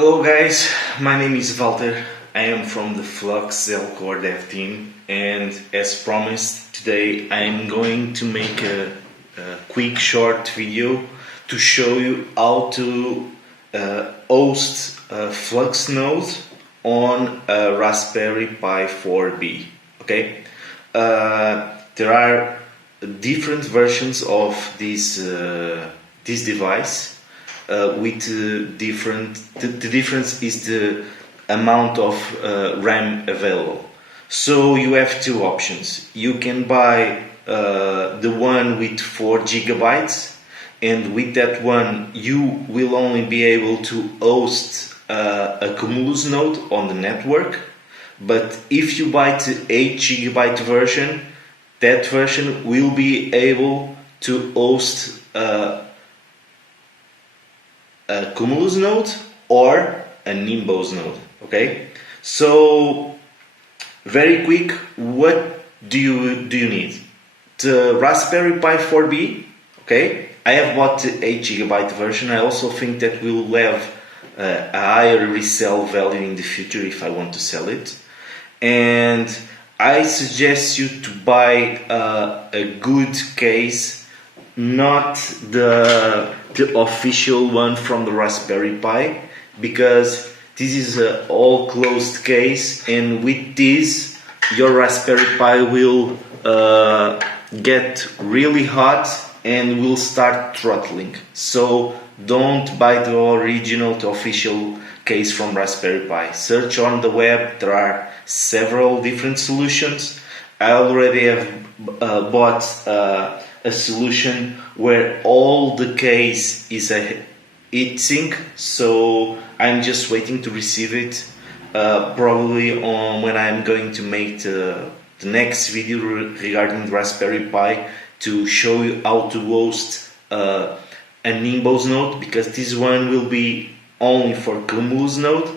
Hello guys, my name is Valter. I am from the FluxNodes core dev team, and as promised, today I'm going to make a quick short video to show you how to host FluxNodes on a Raspberry Pi 4B. Okay, there are different versions of this device. With different, the difference is the amount of RAM available. So you have two options. You can buy the one with 4 gigabytes, and with that one you will only be able to host a Cumulus node on the network. But if you buy the 8 gigabyte version, that version will be able to host a Cumulus node or a Nimbus node. Okay, so very quick, what do you need? The Raspberry Pi 4B. Okay, I have bought the 8 gigabyte version. I also think that will have a higher resale value in the future if I want to sell it, and I suggest you to buy a good case, not the official one from the Raspberry Pi, because this is an all closed case, and with this your Raspberry Pi will get really hot and will start throttling. So don't buy the original, the official case from Raspberry Pi. Search on the web, there are several different solutions. I already have bought a solution where all the case is a heatsink, so I'm just waiting to receive it, probably on when I'm going to make the next video regarding the Raspberry Pi, to show you how to host a Nimbus node, because this one will be only for Cumulus node.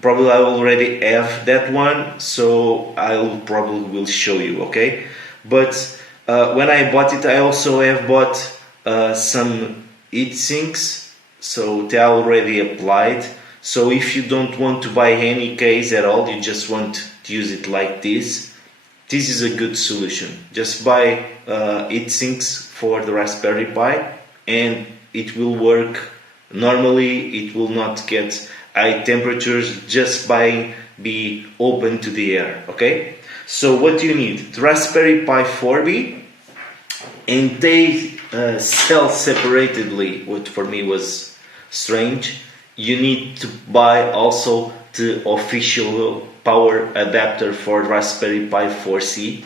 Probably I already have that one, so I will probably show you. Okay, but when I bought it, I also have bought some heatsinks, so they are already applied. So if you don't want to buy any case at all, you just want to use it like this is a good solution. Just buy heatsinks for the Raspberry Pi, and it will work normally. It will not get high temperatures just by be open to the air. Okay, so what do you need? The Raspberry Pi 4B, and they sell separately, what for me was strange. You need to buy also the official power adapter for Raspberry Pi 4C.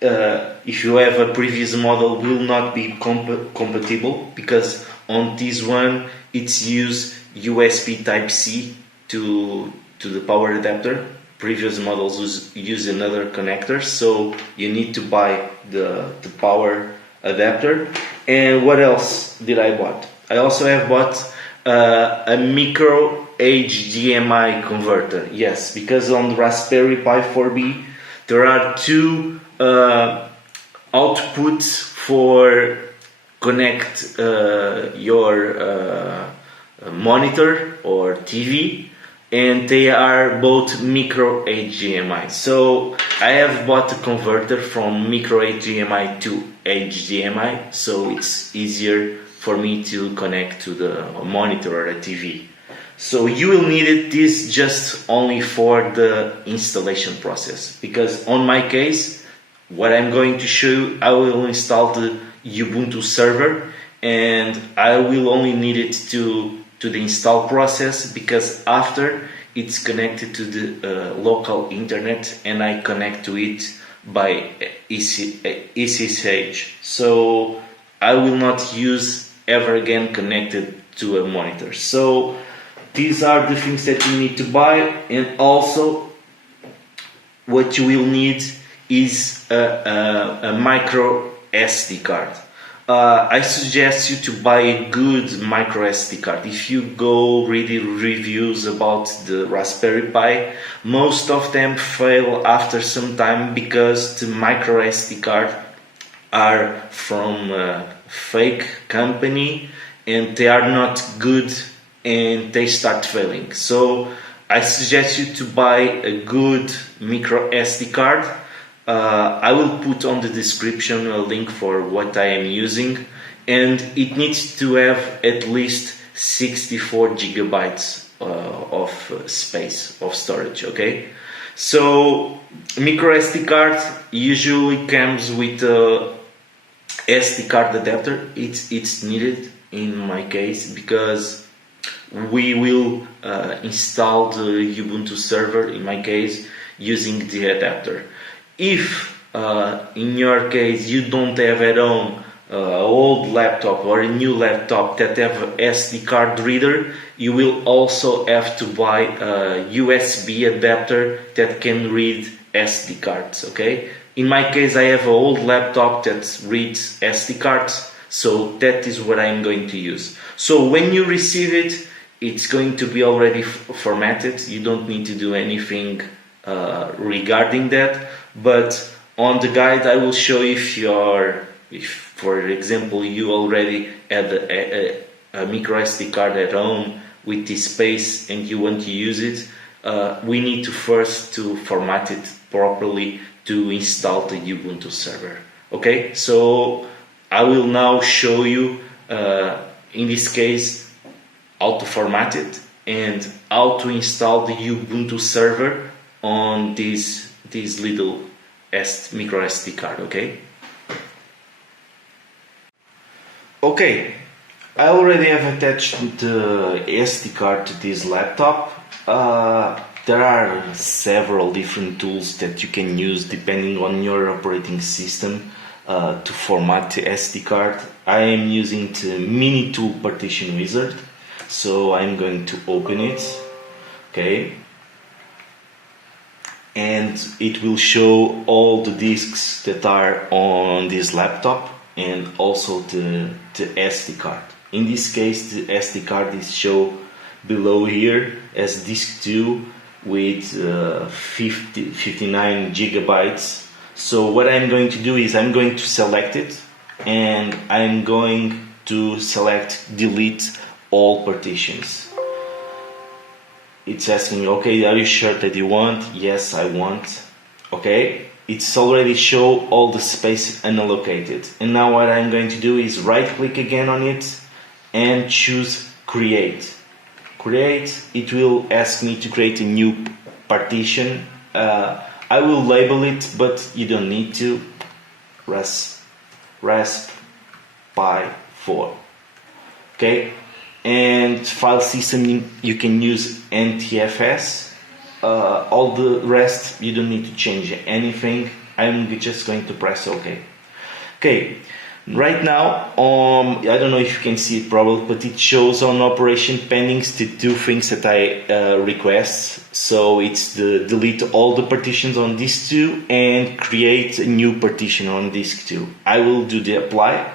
If you have a previous model, will not be compatible, because on this one it's use USB Type-C to the power adapter. Previous models use another connector, so you need to buy the power adapter. And what else did I bought? I also have bought a micro HDMI converter. Yes, because on the Raspberry Pi 4B there are two outputs for connect your monitor or TV, and they are both micro HDMI. So I have bought a converter from micro HDMI to HDMI, so it's easier for me to connect to the monitor or a TV. So you will need this just only for the installation process, because on my case, what I'm going to show you, I will install the Ubuntu server, and I will only need it to the install process, because after it's connected to the local internet, and I connect to it by SSH. So I will not use ever again connected to a monitor. So these are the things that you need to buy, and also what you will need is a micro SD card. I suggest you to buy a good micro SD card. If you go read the reviews about the Raspberry Pi, most of them fail after some time, because the micro SD card are from a fake company, and they are not good and they start failing. So I suggest you to buy a good micro SD card. I will put on the description a link for what I am using, and it needs to have at least 64 gigabytes of space of storage. Okay, so micro SD card usually comes with a SD card adapter. It's needed in my case because we will install the Ubuntu server in my case using the adapter. If in your case you don't have at home old laptop or a new laptop that have a SD card reader, you will also have to buy a USB adapter that can read SD cards. Okay, in my case I have an old laptop that reads SD cards, so that is what I'm going to use. So when you receive it, it's going to be already formatted. You don't need to do anything regarding that, but on the guide I will show if for example you already have a micro SD card at home with this space and you want to use it. We need to first to format it properly to install the Ubuntu server. Okay, so I will now show you in this case how to format it and how to install the Ubuntu server on this little micro SD card. Okay, I already have attached the SD card to this laptop. There are several different tools that you can use depending on your operating system to format the SD card. I am using the mini tool partition wizard, so I'm going to open it. Okay, and it will show all the disks that are on this laptop and also the SD card. In this case, the SD card is shown below here as disk 2 with 59 gigabytes. So what I'm going to do is I'm going to select it and I'm going to select delete all partitions. It's asking, okay, are you sure that you want? Yes, I want. Okay, it's already show all the space unallocated. And now what I'm going to do is right click again on it and choose create. Create, it will ask me to create a new partition. I will label it, but you don't need to. Pi 4. Okay, and file system you can use NTFS. All the rest you don't need to change anything. I'm just going to press OK. Okay, right now I don't know if you can see it probably, but it shows on operation pendings the two things that I request. So it's the delete all the partitions on disk 2 and create a new partition on disk 2. I will do the apply.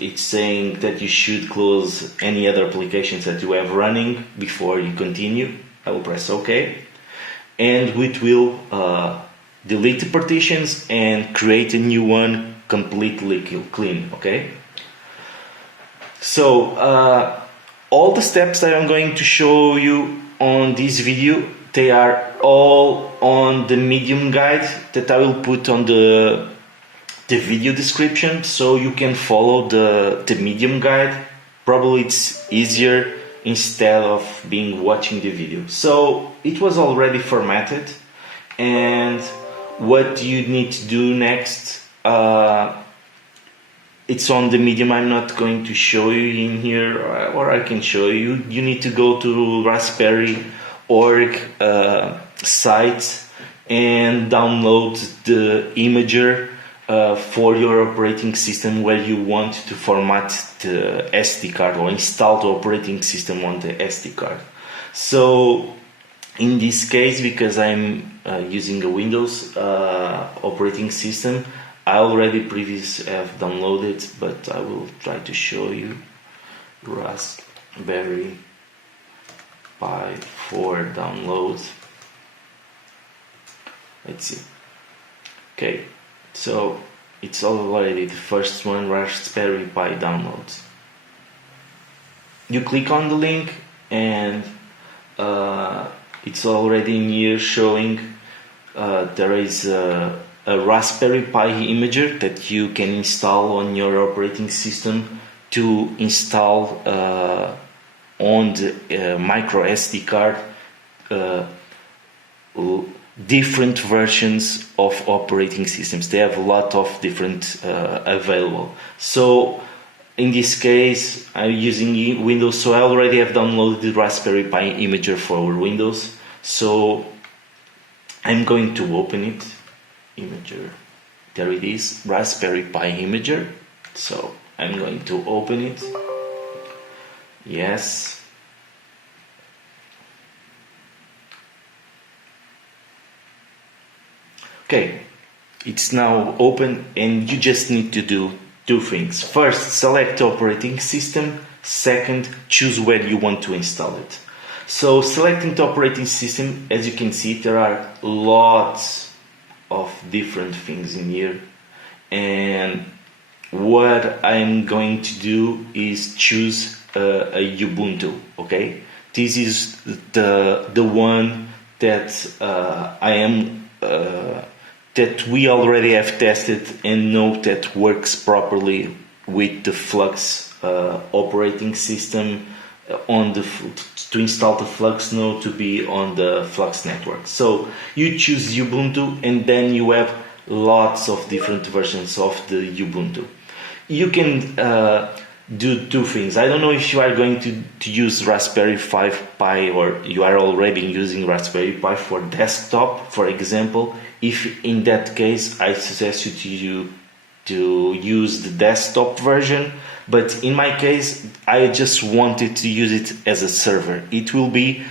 It's saying that you should close any other applications that you have running before you continue. I will press OK, and it will delete the partitions and create a new one completely clean. Okay, so all the steps that I'm going to show you on this video, they are all on the Medium guide that I will put on the video description, so you can follow the Medium guide. Probably it's easier instead of watching the video. So it was already formatted, and what you need to do next, it's on the Medium. I'm not going to show you in here, or I can show you. You need to go to Raspberry org site and download the imager for your operating system where you want to format the SD card or install the operating system on the SD card. So in this case, because I'm using a Windows operating system, I already previously have downloaded, but I will try to show you. Raspberry Pi 4 download. Let's see. Okay, so it's already the first one, Raspberry Pi downloads. you click on the link, and it's already in here showing there is a Raspberry Pi imager that you can install on your operating system to install on the micro SD card different versions of operating systems. They have a lot of different available. So in this case, I'm using Windows, so I already have downloaded the Raspberry Pi imager for Windows. So I'm going to open it. Imager, there it is, Raspberry Pi imager. So I'm going to open it. Yes. Okay, it's now open, and you just need to do two things. First, select operating system. Second, choose where you want to install it. So selecting the operating system, as you can see, there are lots of different things in here, and what I'm going to do is choose a Ubuntu. Okay, this is the one that that we already have tested and know that works properly with the Flux operating system on the to install the FluxNode to be on the Flux network. So you choose Ubuntu, and then you have lots of different versions of the Ubuntu. You can do two things. I don't know if you are going to use Raspberry Pi, or you are already using Raspberry Pi for desktop, for example. If in that case, I suggest you to use the desktop version. But in my case, I just wanted to use it as a server. It will be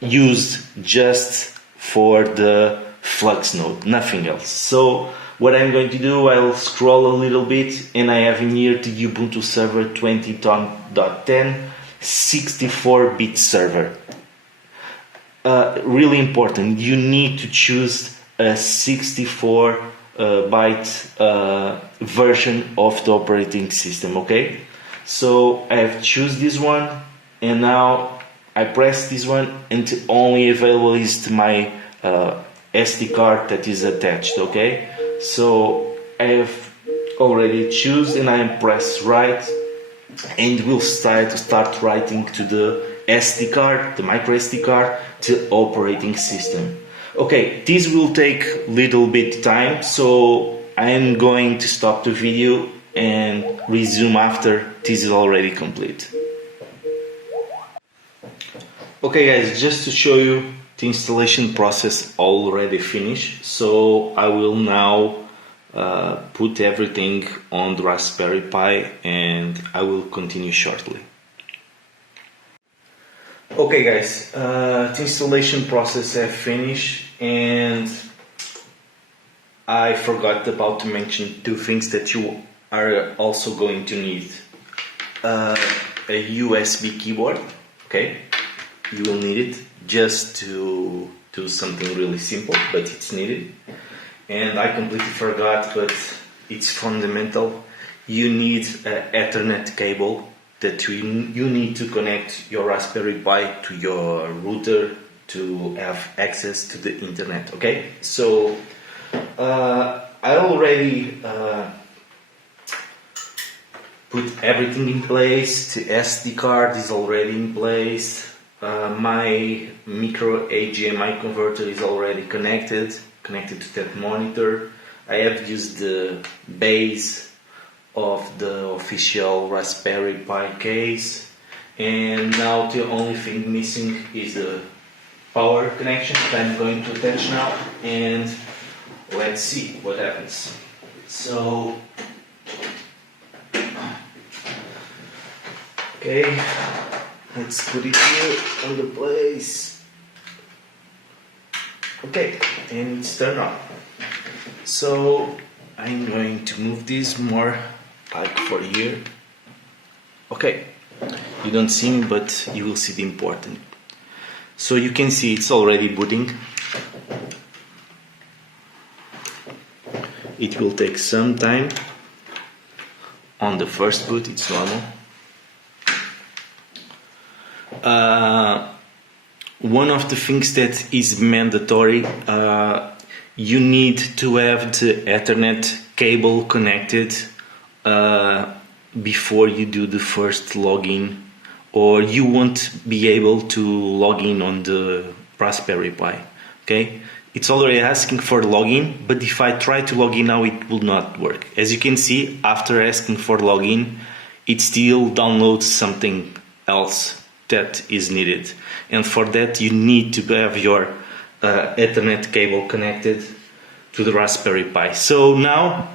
used just for the FluxNode, nothing else. So what I'm going to do, I'll scroll a little bit, and I have in here the Ubuntu server 20.10 64-bit server. Really important, you need to choose a 64-byte version of the operating system. Okay, so I have choose this one, and now I press this one, and only available is my SD card that is attached. Okay, so I have already choose, and I press write, and we'll start writing to the SD card, the micro SD card, to operating system. Okay, this will take little bit time, so I'm going to stop the video and resume after this is already complete. Okay guys, just to show you the installation process already finished, so I will now put everything on the Raspberry Pi, and I will continue shortly. Okay guys, the installation process have finished, and I forgot about to mention two things that you are also going to need. A USB keyboard, okay, you will need it just to do something really simple, but it's needed. And I completely forgot, but it's fundamental. You need an Ethernet cable that you need to connect your Raspberry Pi to your router to have access to the internet. Okay, so I already put everything in place. The SD card is already in place. My micro HDMI converter is already connected to that monitor. I have used the base of the official Raspberry Pi case, and now the only thing missing is the power connection that I'm going to attach now, and let's see what happens. So okay, let's put it here on the place. Okay, and it's turned on. So I'm going to move this more like for here. Okay, you don't see me, but you will see the important. So you can see it's already booting. It will take some time. On the first boot it's normal. one of the things that is mandatory, you need to have the Ethernet cable connected before you do the first login, or you won't be able to log in on the Raspberry Pi. Okay, it's already asking for login, but if I try to log in now, it will not work. As you can see, after asking for login, it still downloads something else that is needed, and for that you need to have your Ethernet cable connected to the Raspberry Pi. So now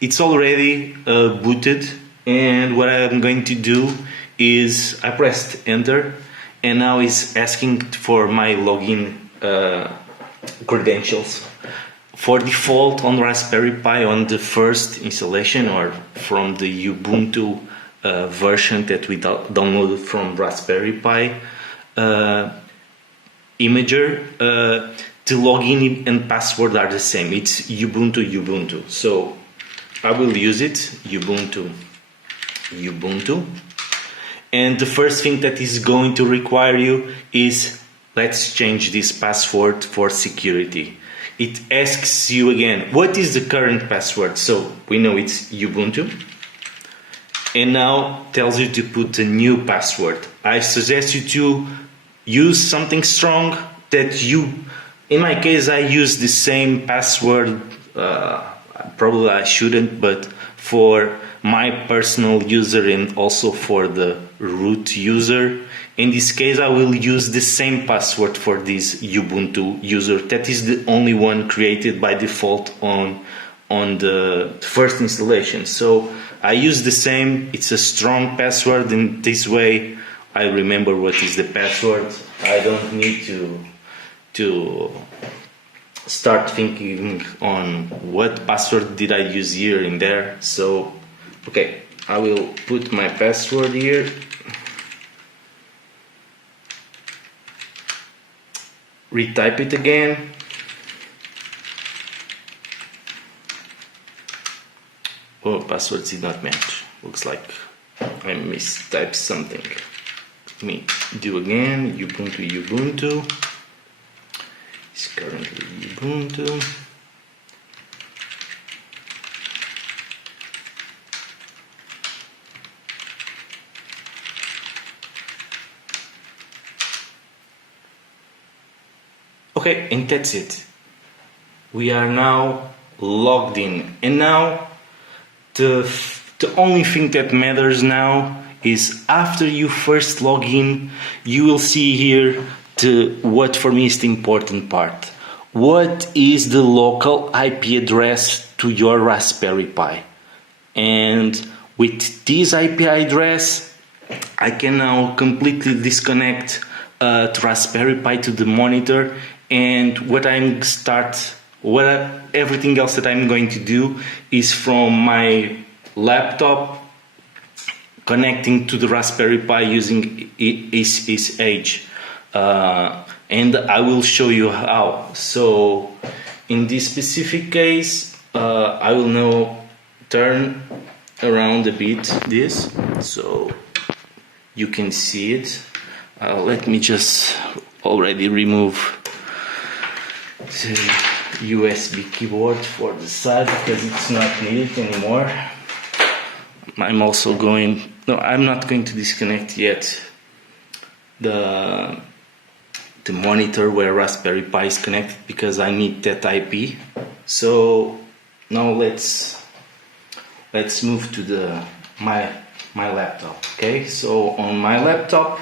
it's already booted, and what I'm going to do is I pressed enter, and now it's asking for my login credentials. For default on Raspberry Pi, on the first installation or from the Ubuntu version that we downloaded from Raspberry Pi imager, the login and password are the same. It's Ubuntu. So I will use it, Ubuntu. And the first thing that is going to require you is, let's change this password for security. It asks you again, what is the current password? So we know it's Ubuntu. And now tells you to put a new password. I suggest you to use something strong that you, in my case, I use the same password. Probably I shouldn't, but for my personal user and also for the root user, in this case I will use the same password for this Ubuntu user. That is the only one created by default on the first installation. So I use the same. It's a strong password, and this way I remember what is the password. I don't need to start thinking on what password did I use here and there. So okay, I will put my password here. Retype it again. Oh, passwords did not match. Looks like I mistyped something. Let me do again. Ubuntu. It's currently Ubuntu. Okay, and that's it. We are now logged in, and now the only thing that matters now is after you first log in, you will see here what for me is the important part. What is the local IP address to your Raspberry Pi? And with this IP address, I can now completely disconnect the Raspberry Pi to the monitor, and everything else that I'm going to do is from my laptop connecting to the Raspberry Pi using SSH, and I will show you how. So in this specific case, I will now turn around a bit this so you can see it. Let me just already remove the USB keyboard for the side because it's not needed anymore. I'm not going to disconnect yet the monitor where Raspberry Pi is connected because I need that IP. So now let's move to my laptop. Okay, so on my laptop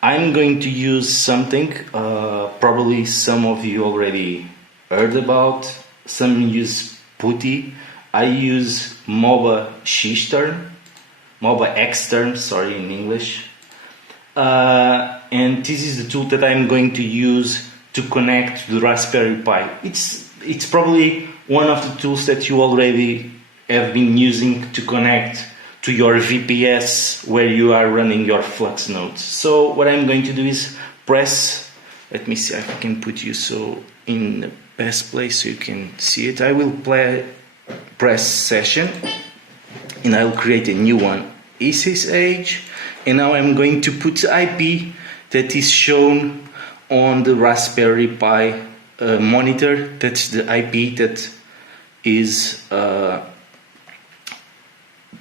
I'm going to use something probably some of you already heard about. Some use PuTTY. I use MOBA Xterm, sorry, in English. And this is the tool that I'm going to use to connect to the Raspberry Pi. It's probably one of the tools that you already have been using to connect to your VPS where you are running your FluxNodes. So what I'm going to do is press, let me see if I can put you so in the best place so you can see it. I will press session and I'll create a new one, SSH, and now I'm going to put IP that is shown on the Raspberry Pi monitor. That's the IP that is the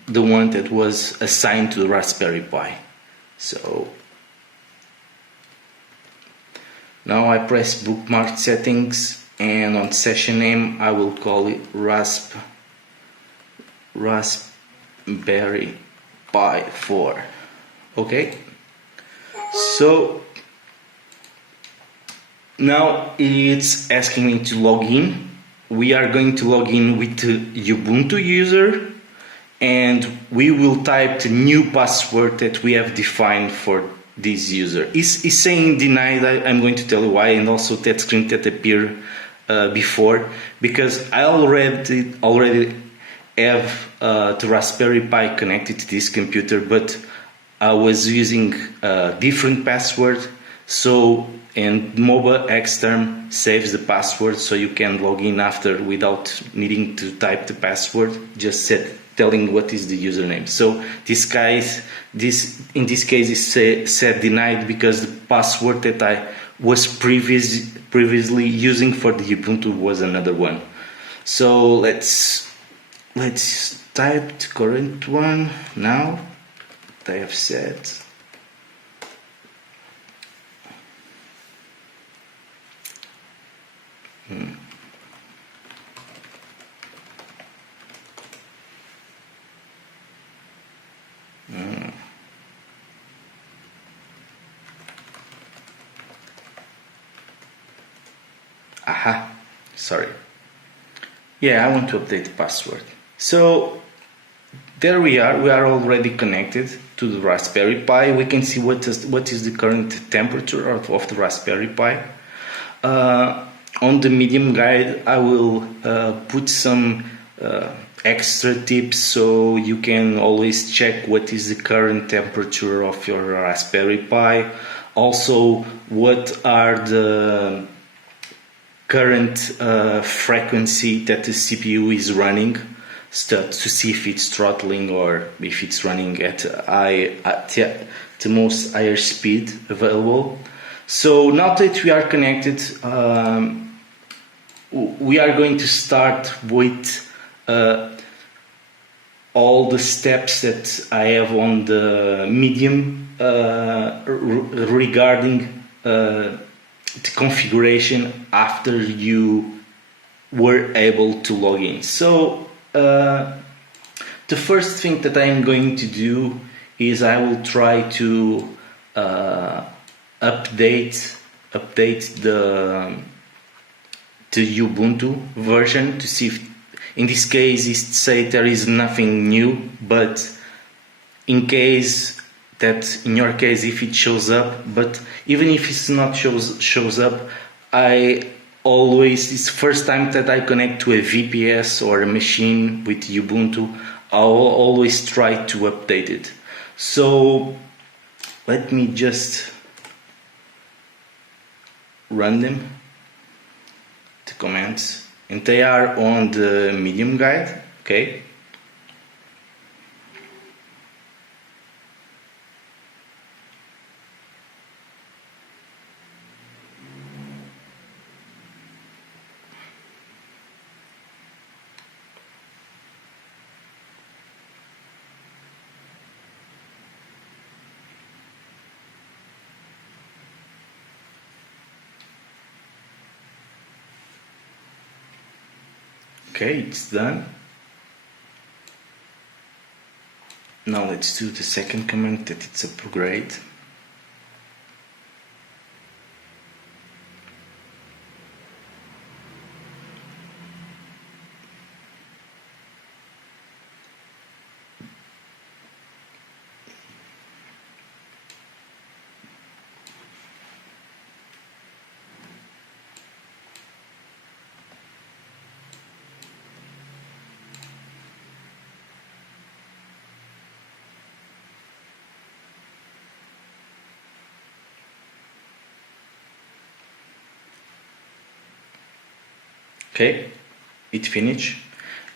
one that was assigned to the Raspberry Pi. So now I press bookmark settings, and on session name I will call it Raspberry Pi 4. Okay, so now it's asking me to log in. We are going to log in with the Ubuntu user, and we will type the new password that we have defined for this user. It's saying denied. I'm going to tell you why, and also that screen that appeared before, because I already have the Raspberry Pi connected to this computer, but I was using a different password. So, and mobile xterm saves the password, so you can log in after without needing to type the password, just telling what is the username. So in this case is said denied because the password that I was previously using for the Ubuntu was another one. So let's type the current one now that I have set. Aha, sorry. Yeah, I want to update the password. So there we are already connected to the Raspberry Pi. We can see what is the current temperature of the Raspberry Pi. On the medium guide I will put some extra tips so you can always check what is the current temperature of your Raspberry Pi. Also, what are the current frequency that the CPU is running, to see if it's throttling or if it's running at the most higher speed available. So now that we are connected, we are going to start with all the steps that I have on the medium regarding the configuration after you were able to log in. So the first thing that I'm going to do is I will try to update the Ubuntu version to see if, in this case, it say there is nothing new, but in your case if it shows up, but even if it's not shows up, it's the first time that I connect to a VPS or a machine with Ubuntu, I'll always try to update it. So let me just run them, the commands, and they are on the medium guide. Okay, okay, it's done. Now let's do the second command, that it's upgrade. Okay, it finished.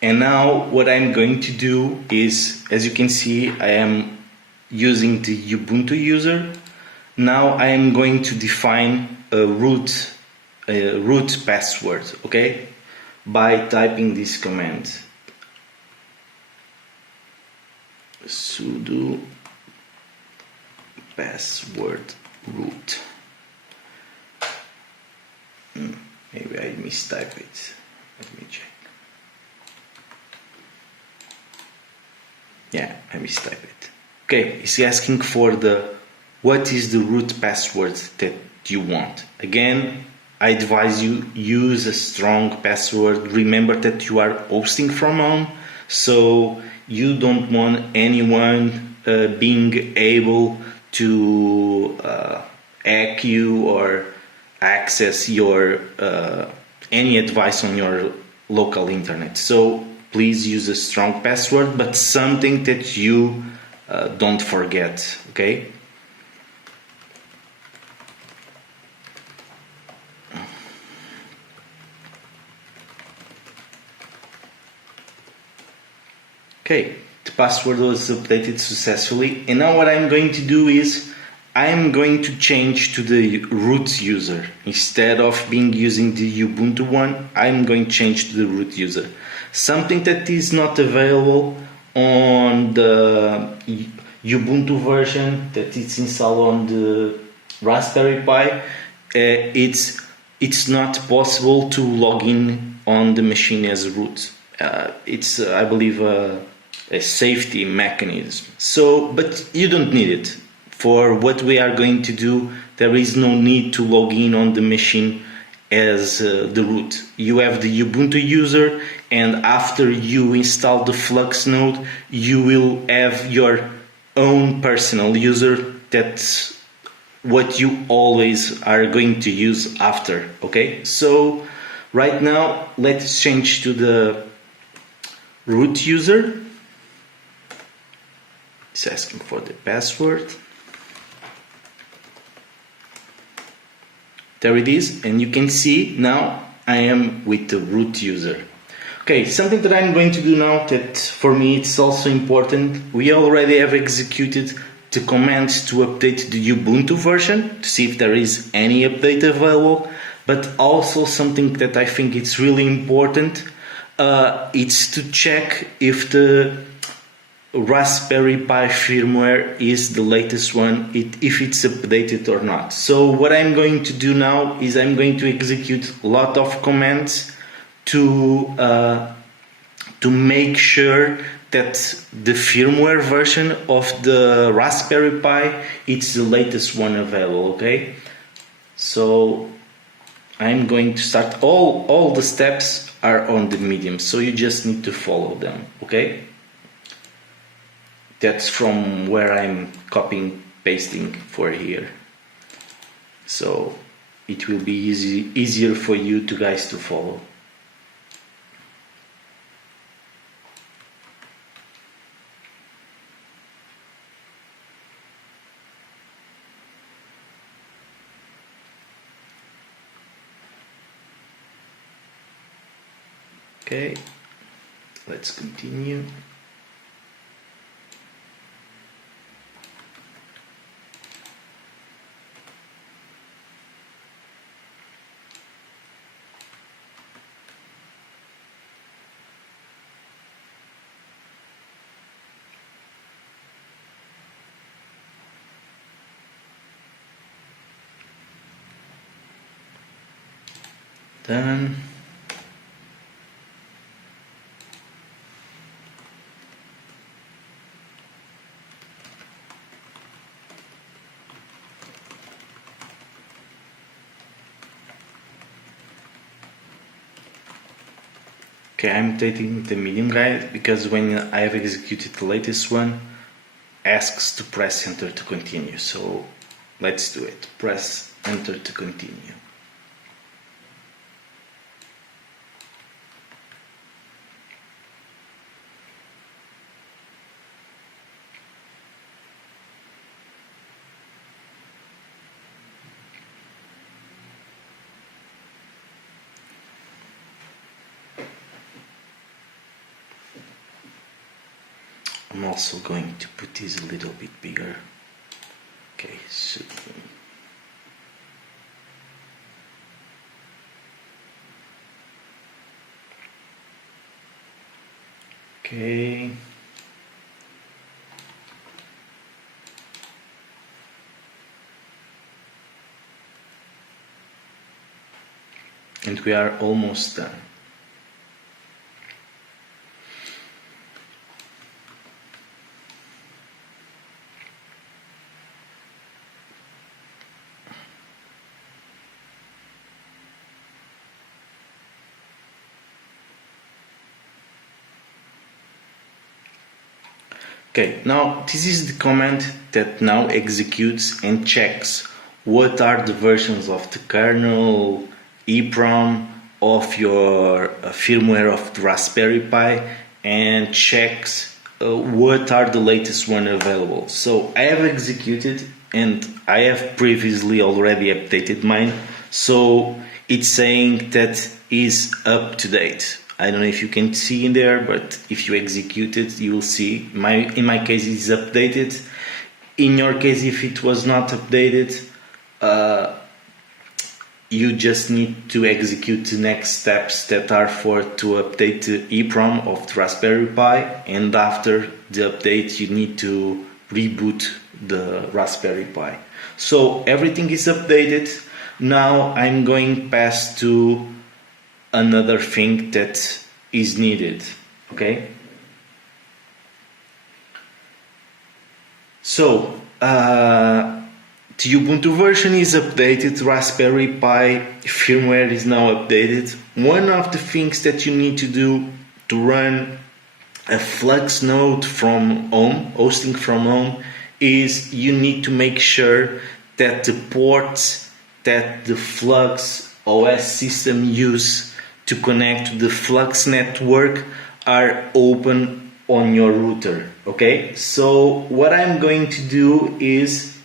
And now what I'm going to do is, as you can see, I am using the Ubuntu user. Now I am going to define a root password, okay? By typing this command sudo password root. Maybe I mistype it. Let me check. Yeah, I mistype it. Okay, it's asking for what is the root password that you want. Again, I advise you use a strong password. Remember that you are hosting from home, so you don't want anyone being able to hack you or access your any advice on your local internet. So please use a strong password, but something that you don't forget, okay? Okay, the password was updated successfully, and now what I'm going to do is I'm going to change to the root user. Instead of using the Ubuntu one, I'm going to change to the root user. Something that is not available on the Ubuntu version that is installed on the Raspberry Pi, it's not possible to log in on the machine as root. It's I believe a safety mechanism. So, but you don't need it. For what we are going to do, there is no need to log in on the machine as the root. You have the Ubuntu user, and after you install the FluxNode, you will have your own personal user. That's what you always are going to use after, okay? So right now, let's change to the root user. It's asking for the password. There it is, and you can see now I am with the root user. Okay, something that I'm going to do now that for me it's also important. We already have executed the commands to update the Ubuntu version to see if there is any update available, but also something that I think it's really important, it's to check if the Raspberry Pi firmware is the latest one, if it's updated or not. So what I'm going to do now is I'm going to execute a lot of commands to make sure that the firmware version of the Raspberry Pi it's the latest one available. Okay, so I'm going to start. All the steps are on the medium, so you just need to follow them. Okay. That's from where I'm copying pasting for here, so it will be easier for you guys to follow. Okay, let's continue. Done. Okay, I'm taking the medium guide because when I have executed the latest one, asks to press enter to continue. So let's do it. Press enter to continue. I'm also going to put this a little bit bigger. Okay, so okay. And we are almost done. Okay, now this is the command that now executes and checks what are the versions of the kernel, EEPROM of your firmware of the Raspberry Pi, and checks what are the latest one available. So I have executed and I have previously already updated mine, so it's saying that is up to date. I don't know if you can see in there, but if you execute it, you will see. In my case, it's updated. In your case, if it was not updated, you just need to execute the next steps that are to update the EEPROM of the Raspberry Pi, and after the update, you need to reboot the Raspberry Pi. So everything is updated. Now I'm going past to another thing that is needed. Okay, so the Ubuntu version is updated, Raspberry Pi firmware is now updated. One of the things that you need to do to run a FluxNode from home, hosting from home, is you need to make sure that the ports that the Flux OS system use to connect to the Flux network are open on your router. Okay, so what I'm going to do is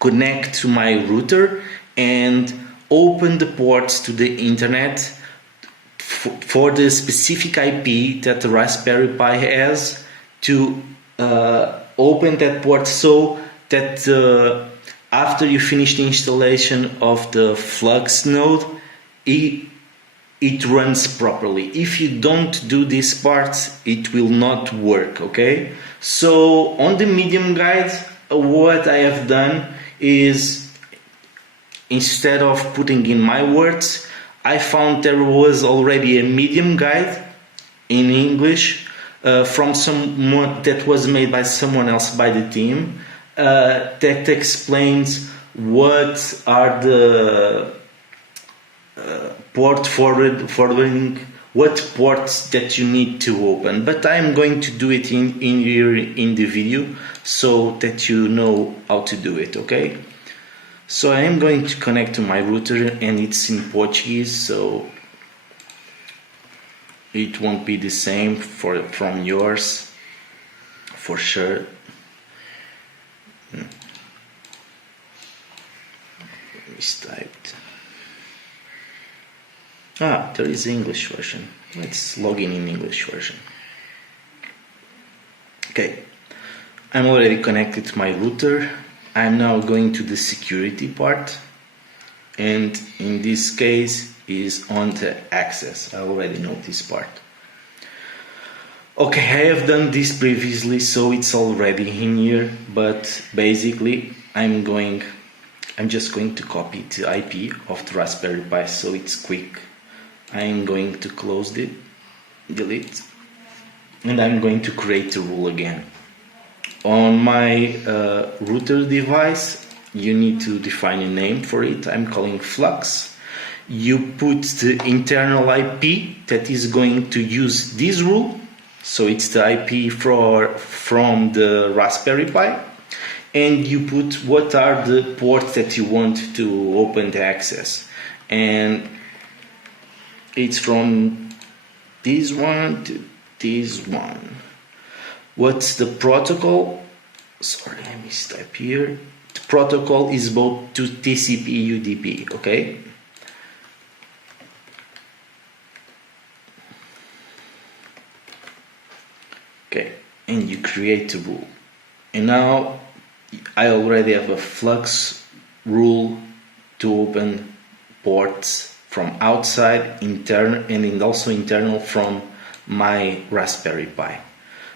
connect to my router and open the ports to the internet for the specific IP that the Raspberry Pi has, to open that port so that after you finish the installation of the Flux node, it runs properly. If you don't do these parts, it will not work. Okay, so on the medium guide, what I have done is, instead of putting in my words, I found there was already a medium guide in English from someone that was made by someone else by the team, that explains what are the port forwarding, what ports that you need to open. But I'm going to do it in the video so that you know how to do it. Okay, so I am going to connect to my router, and it's in Portuguese, so it won't be the same from yours for sure. Mistyped. There is English version. Let's log in English version. Okay, I'm already connected to my router. I'm now going to the security part, and in this case is on the access. I already know this part. Okay, I have done this previously, so it's already in here, but basically I'm just going to copy the IP of the Raspberry Pi so it's quick. I'm going to close it, delete, and I'm going to create a rule again. On my router device, you need to define a name for it. I'm calling Flux. You put the internal IP that is going to use this rule, so it's the IP from the Raspberry Pi, and you put what are the ports that you want to open the access, and it's from this one to this one. What's the protocol? Sorry, I mistype here. The protocol is both to TCP UDP. Okay. Okay, and you create a rule, and now I already have a Flux rule to open ports from outside, internal, and also internal from my Raspberry Pi.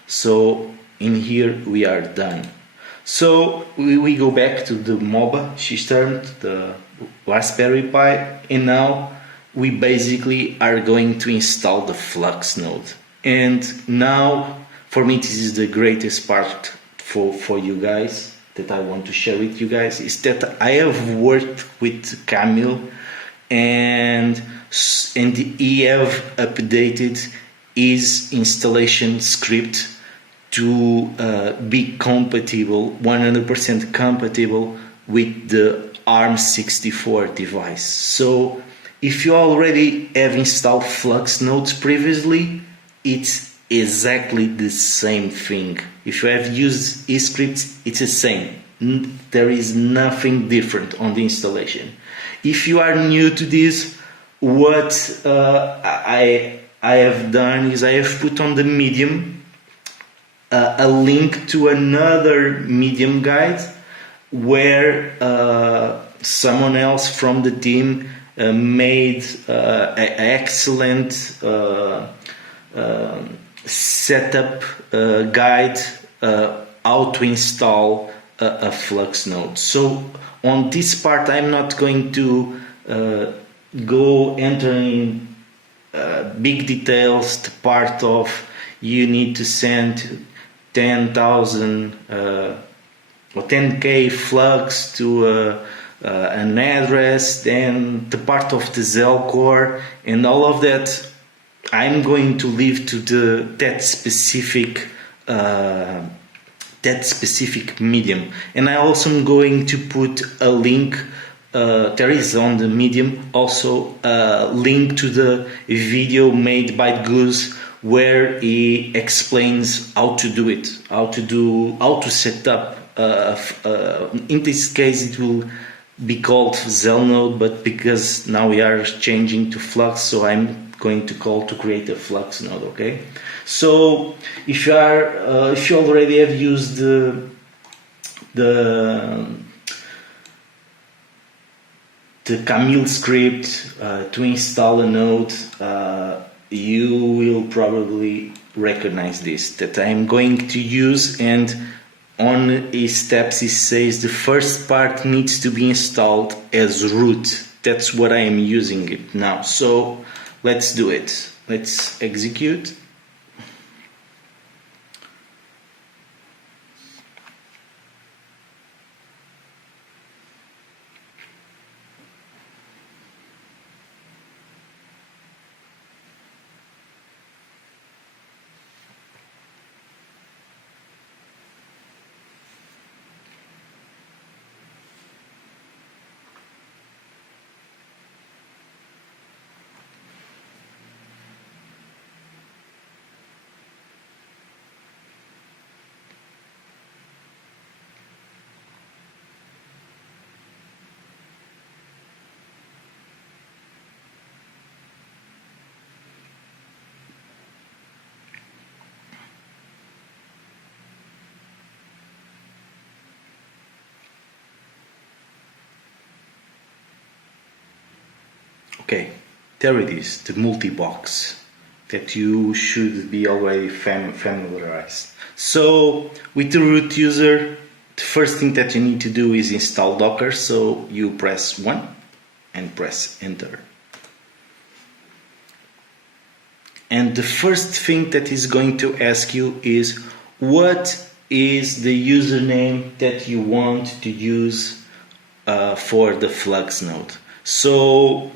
So in here we are done. So we go back to the MOBA system, the Raspberry Pi, and now we basically are going to install the Flux node. And now for me this is the greatest part for you guys that I want to share with you guys, is that I have worked with Camille and he have updated his installation script to be compatible, 100% compatible with the ARM64 device. So if you already have installed FluxNodes previously, it's exactly the same thing. If you have used eScripts, it's the same. There is nothing different on the installation. If you are new to this, what I have done is I have put on the Medium a link to another Medium guide where someone else from the team made an excellent setup guide how to install a Flux node. So on this part I'm not going to go enter in big details, the part of you need to send 10,000 or 10k flux to an address, then the part of the Zell core and all of that. I'm going to leave to that specific Medium, and I also am going to put a link. There is on the Medium also a link to the video made by Goose, where he explains how to do it, how to set up. In this case, it will be called Zell node, but because now we are changing to Flux, so I'm going to create a Flux node. Okay, so if you already have used the Camille script to install a node, you will probably recognize this that I'm going to use, and on his steps he says the first part needs to be installed as root. That's what I am using it now. So let's do it. Let's execute. Okay, there it is, the multi-box that you should be already familiarized. So with the root user, the first thing that you need to do is install Docker. So you press 1 and press enter. And the first thing that is going to ask you is, what is the username that you want to use for the Flux node? So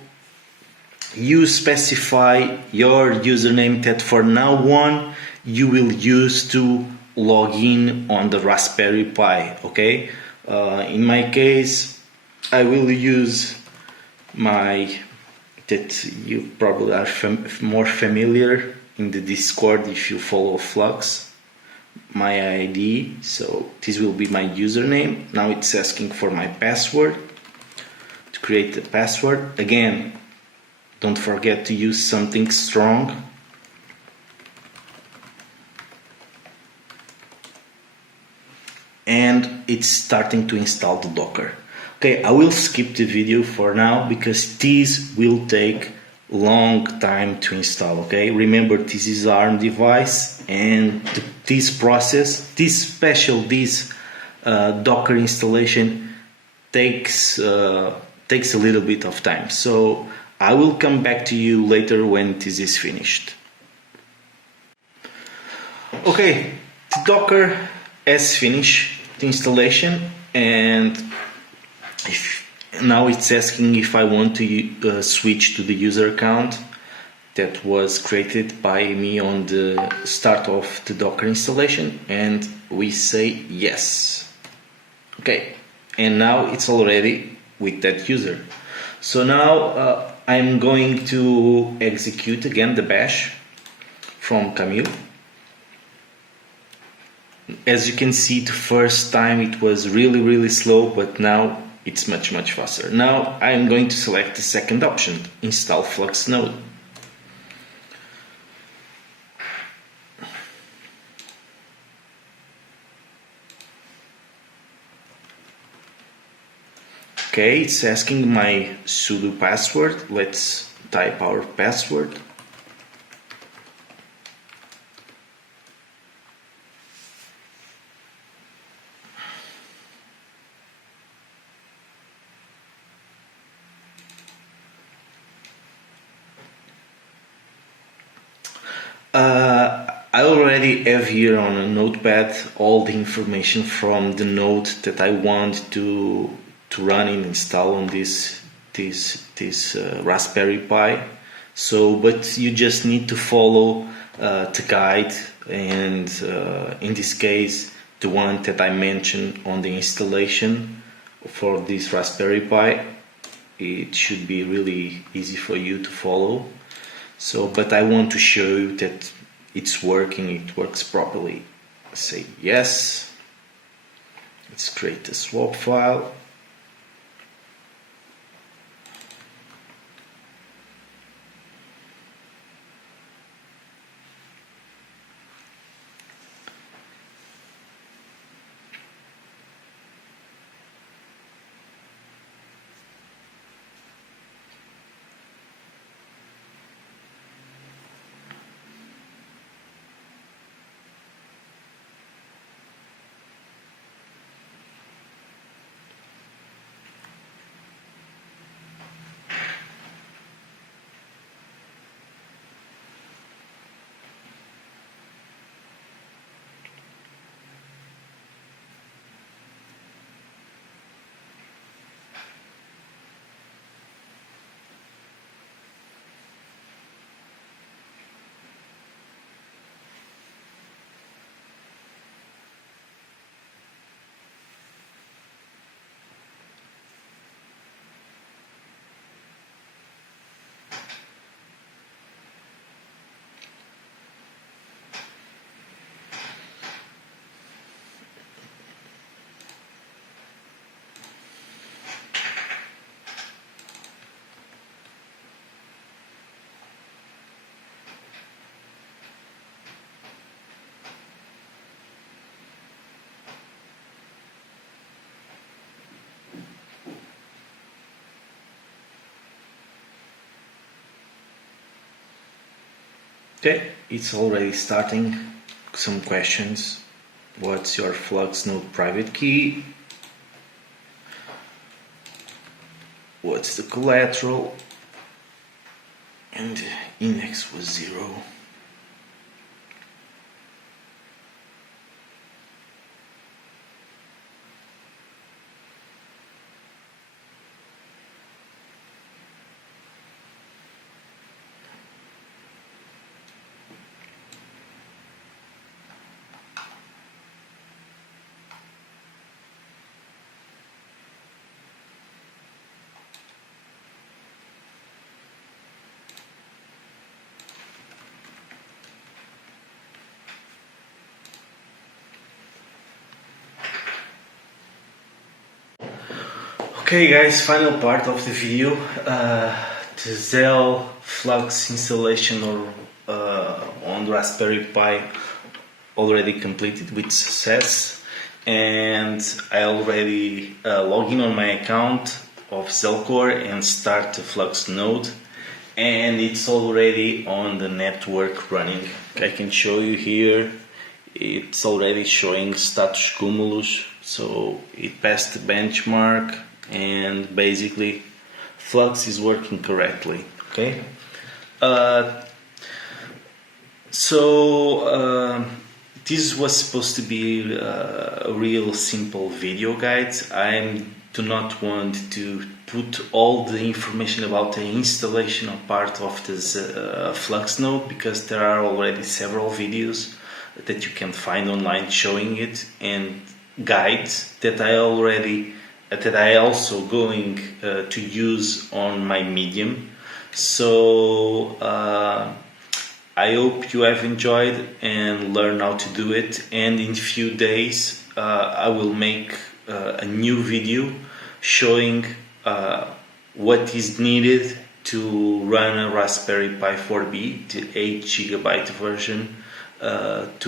you specify your username that for now on you will use to log in on the Raspberry Pi. Okay, in my case I will use my, that you probably are more familiar in the Discord if you follow Flux, my ID. So this will be my username. Now it's asking for my password. To create the password, again, don't forget to use something strong. And it's starting to install the Docker. Okay, I will skip the video for now because this will take long time to install. Okay, remember this is ARM device, and this process, this Docker installation takes a little bit of time. So I will come back to you later when this is finished. Okay, the Docker has finished the installation, and now it's asking if I want to switch to the user account that was created by me on the start of the Docker installation, and we say yes. Okay, and now it's already with that user. So now I'm going to execute again the bash from Cumulus. As you can see, the first time it was really slow, but now it's much faster. Now I'm going to select the second option, install FluxNode. Okay, it's asking my sudo password. Let's type our password. I already have here on a notepad all the information from the node that I want to run and install on this Raspberry Pi. So, but you just need to follow the guide, and in this case, the one that I mentioned on the installation for this Raspberry Pi. It should be really easy for you to follow. So, but I want to show you that it's working, it works properly. Say yes. Let's create a swap file. Okay, it's already starting. Some questions. What's your FluxNode private key? What's the collateral? And index was 0. Okay guys, final part of the video. The Zell Flux installation on Raspberry Pi already completed with success. and I already log in on my account of Zelcore and start the Flux node, and it's already on the network running. I can show you here, it's already showing status Cumulus, so it passed the benchmark and basically Flux is working correctly. Okay, this was supposed to be a real simple video guide. I do not want to put all the information about the installation of part of this Flux node, because there are already several videos that you can find online showing it, and guides that I also going to use on my Medium. So I hope you have enjoyed and learn how to do it, and in a few days I will make a new video showing what is needed to run a Raspberry Pi 4B, the 8 GB version,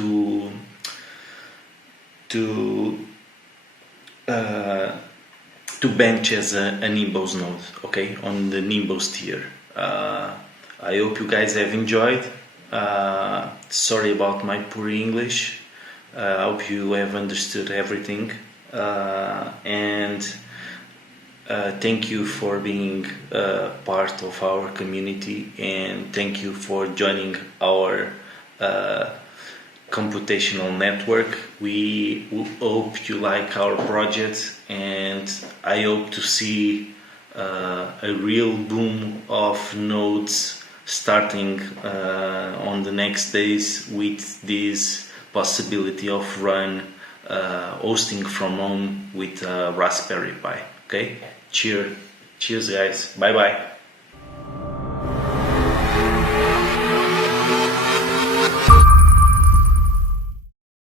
to bench as a Nimbus node, okay, on the Nimbus tier. I hope you guys have enjoyed. Sorry about my poor English. I hope you have understood everything, and thank you for being part of our community, and thank you for joining our computational network. We hope you like our project, and I hope to see a real boom of nodes starting on the next days, with this possibility of hosting from home with Raspberry Pi. Okay, cheers guys, bye bye.